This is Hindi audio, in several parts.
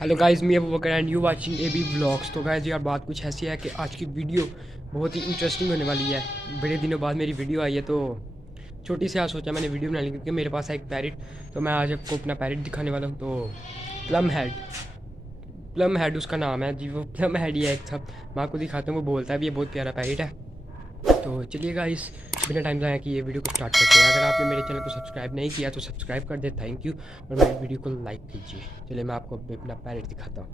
हेलो गाइस, मैं Abubakar and you watching AB vlogs. तो गाइस यार बात कुछ ऐसी है कि आज की वीडियो बहुत ही इंटरेस्टिंग होने वाली है। बड़े दिनों बाद मेरी वीडियो आई है तो छोटी सी आज सोचा मैंने वीडियो बना ली, क्योंकि मेरे पास है एक पैरेट। तो मैं आज आपको अपना पैरेट दिखाने वाला हूँ। तो प्लम हेड उसका नाम है जी, वो प्लम हेड ही है एक सब। मैं आपको दिखाता हूँ, वो बोलता है भी, ये बहुत प्यारा पैरेट है। तो चलिए गाइस, बिना टाइम ज़ाया कि ये वीडियो को स्टार्ट करते हैं। अगर आपने मेरे चैनल को सब्सक्राइब नहीं किया तो सब्सक्राइब कर दे, थैंक यू। और मेरी वीडियो को लाइक कीजिए। चलिए मैं आपको अपना पैरेट दिखाता हूँ।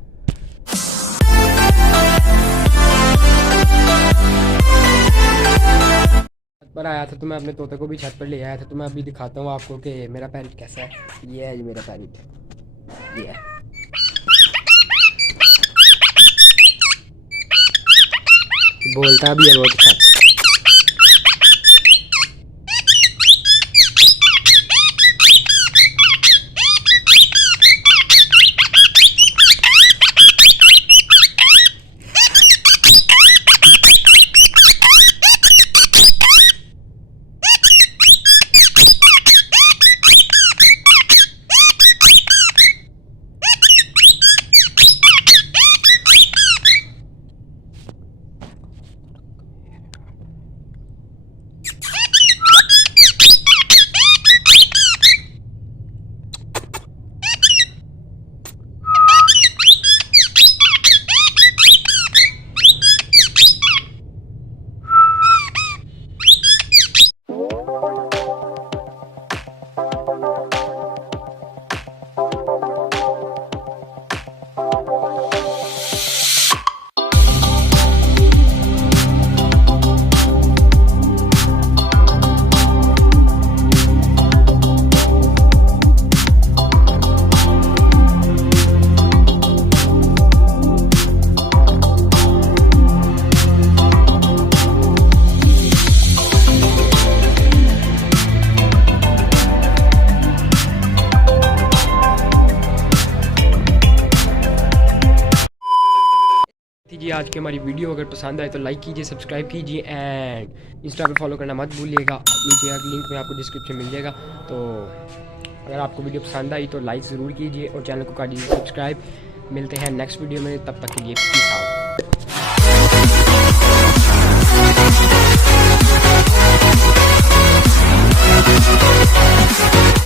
छत पर आया था तो मैं अपने तोते को भी छत पर ले आया था। तो मैं अभी दिखाता हूँ आपको कि मेरा पैरेट कैसा है। ये है जी मेरा पैरेट, ये है। बोलता भी है बहुत अच्छा। जी आज की हमारी वीडियो अगर पसंद आए तो लाइक कीजिए, सब्सक्राइब कीजिए एंड इंस्टा पे फॉलो करना मत भूलिएगा। नीचे लिंक में आपको डिस्क्रिप्शन मिल जाएगा। तो अगर आपको वीडियो पसंद आई तो लाइक ज़रूर कीजिए और चैनल को कर दीजिए सब्सक्राइब। मिलते हैं नेक्स्ट वीडियो में, तब तक के लिए पीस आउट।